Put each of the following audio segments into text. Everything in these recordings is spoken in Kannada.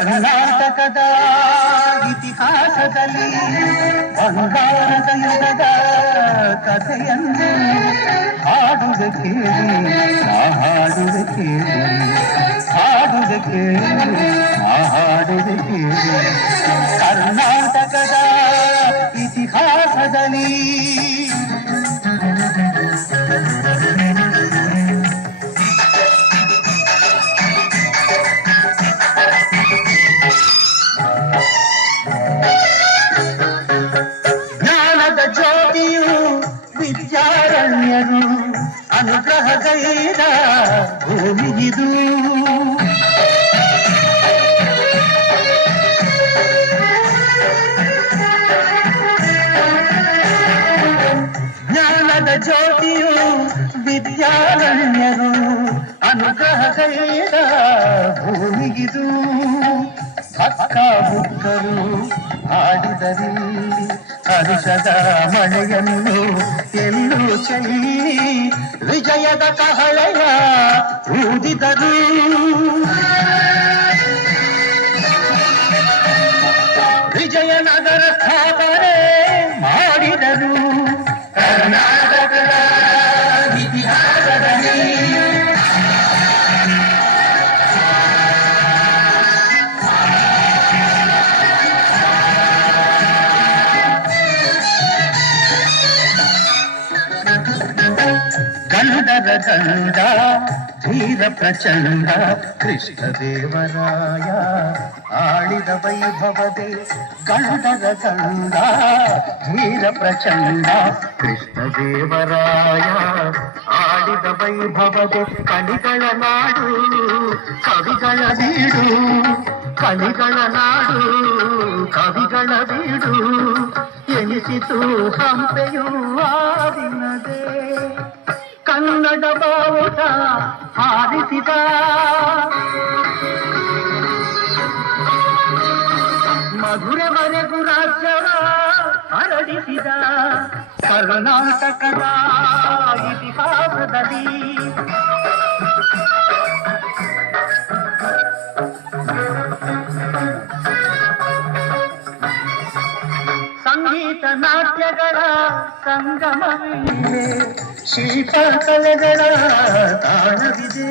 ಕರ್ನಾಟಕದ ಇತಿಹಾಸದಲ್ಲಿ ಬಂಗಾರದ ಯುಗದ ಕಥೆಯನ್ನು ಹಾಡುವೆ ಕೇಳಿ ಹಾಡುವೆ ಕೇಳಿ ಹಾಡುವೆ ಕೇಳಿ ಹಾಡುವೆ ಕೇಳಿ ಕರ್ನಾಟಕದ ಇತಿಹಾಸದಲ್ಲಿ ವಿದ್ಯಾರಣ್ಯರು ಅನುಗ್ರಹಗೈದ ಭೂಮಿಗಿದು ಜ್ಞಾನದ ಜ್ಯೋತಿಯು ವಿದ್ಯಾರಣ್ಯರು ಅನುಗ್ರಹಗೈದ ಭೂಮಿಗಿದು ಅಕ್ಕ ಬುಕ್ಕರು ಹಾಡಿದರಲ್ಲಿ ಹರುಷದ ಮಳೆಯನ್ನು ಎಲ್ಲೂ ಚೆಲ್ಲಿ ವಿಜಯದ ಕಹಳೆಯ ಊದಿದರು ವಿಜಯನಗರ ಸ್ಥಾಪನೆ ಮಾಡಿದರು ಕರ್ನಾಟಕದ ಇತಿಹಾಸದಲ್ಲಿ ಗಂಧದ ದಂಡ ಧೀರ ಪ್ರಚಂಡ ಕೃಷ್ಣದೇವರಾಯ ಆಳಿದ ವೈಭವದೆ ಗಂಧದ ದಂಡ ಧೀರ ಪ್ರಚಂಡ ಕೃಷ್ಣದೇವರಾಯ ಆಳಿದ ವೈಭವದೆ ಕಲಿಗಳ ನಾಡು ಕವಿಗಳ ಬೀಡು ಕಲಿಗಳ ನಾಡು ಕವಿಗಳ ಬೀಡು ಎನಿಸಿತು ಹಂಪೆಯೂ ಆದಿನದೇ ಕನ್ನಡ ಬಾವುಟ ಹಾರಿಸಿದ ಮಧುರವರೆಗೂ ರಾಜ್ಯವ ಹರಡಿಸಿದ ಕರ್ನಾಟಕದ ಇತಿಹಾಸದಲ್ಲಿ ಸಂಗೀತ ನಾಟ್ಯಗಳ ಸಂಗಮವಿದೆ ಶಿಲ್ಪಕಲೆಗಳ ತಾಣವಿದೆ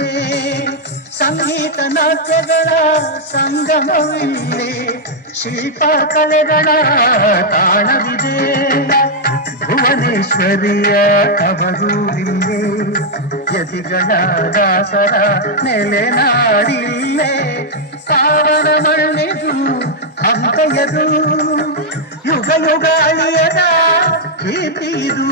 ಸಂಗೀತ ನಾಟ್ಯಗಳ ಸಂಗಮವಿದೆ ಶಿಲ್ಪಕಲೆಗಳ ತಾಣವಿದೆ ಭುವನೇಶ್ವರಿಯ ಕವರೂರಿಲ್ಲೇ ಯತಿಗಳ ದಾಸರ ನೆಲೆನಾಡಿಲ್ಲೇ ಪಾವನ ಮಣ್ಣಿದು ಹಂಪೆಯದು ಯುಗ ಯುಗ ಅಳಿಯದ ಕೀರ್ತಿದು